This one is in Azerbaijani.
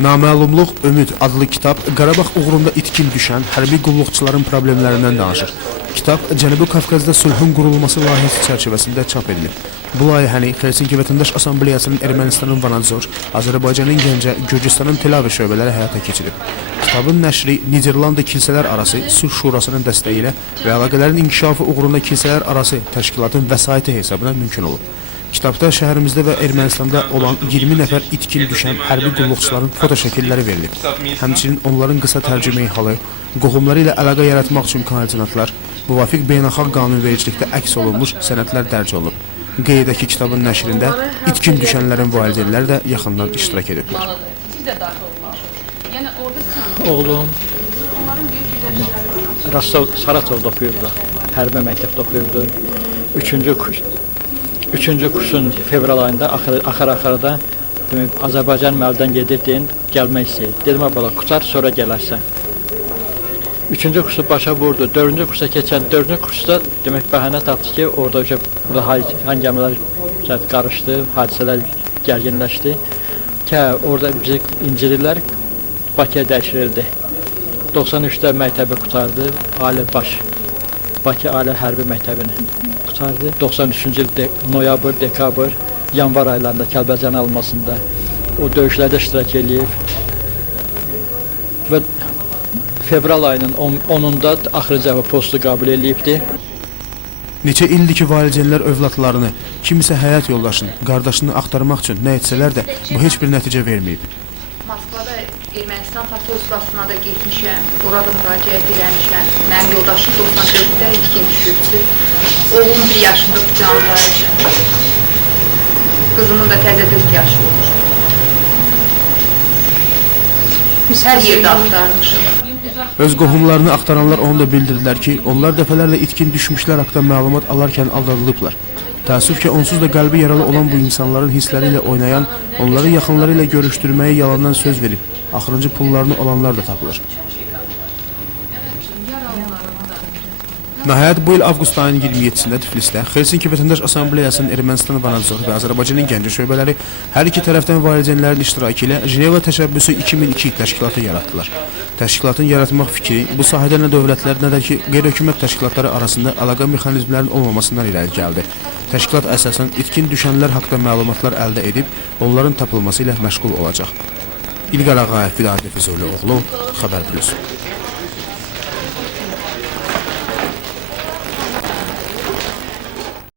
Naməlumluq Ümid adlı kitab Qarabağ uğrunda itkin düşən hərbi qulluqçuların problemlərindən danışır. Kitab Cənubi Qafqazda sülhün qurulması layihəsi çərçivəsində çap edilir. Bu layihəni Helsinki Vətəndaş Assambleyasının Ermənistanın Vanadzor, Azərbaycanın Gəncə, Gürcüstanın Tel-Aviv şöbələri həyata keçirib. Kitabın nəşri Niderlanda Kilsələr Arası Sülh Şurasının dəstəyi ilə və əlaqələrin inkişafı uğrunda kilsələr arası təşkilatın vəsaiti hesabına mümkün olub. Kitabda şəhərimizdə və Ermənistanda olan 20 nəfər itkin düşən hərbi qulluqçuların fotoşəkilləri verilib. Həmçinin onların qısa tərcümeyi halı, qohumları ilə əlaqə yaratmaq üçün koordinatlar, müvafiq beynəlxalq qanunvericilikdə əks olunmuş sənədlər dərc olunub. Qeydəki kitabın nəşrində itkin düşənlərin valideynləri də yaxından iştirak ediblər. Oğlum Saratovda oxuyurdu, hərbi məktəbdə oxuyurdu. Üçüncü kursun fevral ayında axır-axırda Azərbaycan müəllimdən gedirdim, gəlmək istəyir. Dedim, bala, qutar, sonra gələrsən. Üçüncü kursu başa vurdu. Dördüncü kursa keçən, dördüncü kursda demək bəhanə tapdı ki, orada həngəmələr qarışdı, hadisələr gərginləşdi. Ki, orada bizi incirirlər, Bakıya dəyişirildi. 93-də məktəbi qutardı, Bakı Ali Hərbi Məktəbini qutardı. 93-cü il noyabr, dekabr, yanvar aylarında Kəlbəcər alınmasında o döyüşlərdə iştirak edib və fevral ayının 10-unda axırıncı postu qəbul edibdi. Neçə ildir ki, valideynlər övladlarını, kimisə həyat yoldaşını, qardaşını axtarmaq üçün nə etsələr də bu heç bir nəticə verməyib. Moskvada Ermənistan postolasına da getmişəm, orada müraciət eləmişəm. Mənim yoldaşım 94-də itkin düşürdü. Oğlum 1 yaşında qucağımdaydı. Qızımın da təzə 4 yaşı olmuş. Biz hər yerdə axtarmışıq. Öz qohumlarını axtaranlar onu da bildirdilər ki, onlar dəfələrlə itkin düşmüşlər haqqında məlumat alarkən aldadılıblar. Təəssüf ki, onsuz da qəlbi yaralı olan bu insanların hissləri ilə oynayan, onları yaxınları ilə görüşdürməyə yalandan söz verib, axırıncı pullarını alanlar da tapılır. Nəhayət, bu il avqust ayının 27-sində Tiflisdə Helsinki Vətəndaş Assambleyasının Ermənistan Vanadzor və Azərbaycanın Gəncə şöbələri hər iki tərəfdən valideynlərin iştirakı ilə Jeneva təşəbbüsü 2002 təşkilatı yaratdılar. Təşkilatın yaratmaq fikri bu sahədə nə dövlətlər, nə də ki, qeyri-hökumət təşkilatları arasında əlaqə mexanizmlərinin olmamasından irəli gəldi. Təşkilat əsasən itkin düşənlər haqqında məlumatlar əldə edib, onların tapılması ilə məşğul olacaq. İlqar Ağayev, Vidar Nefizovlu oğlu, Xəbər Plus.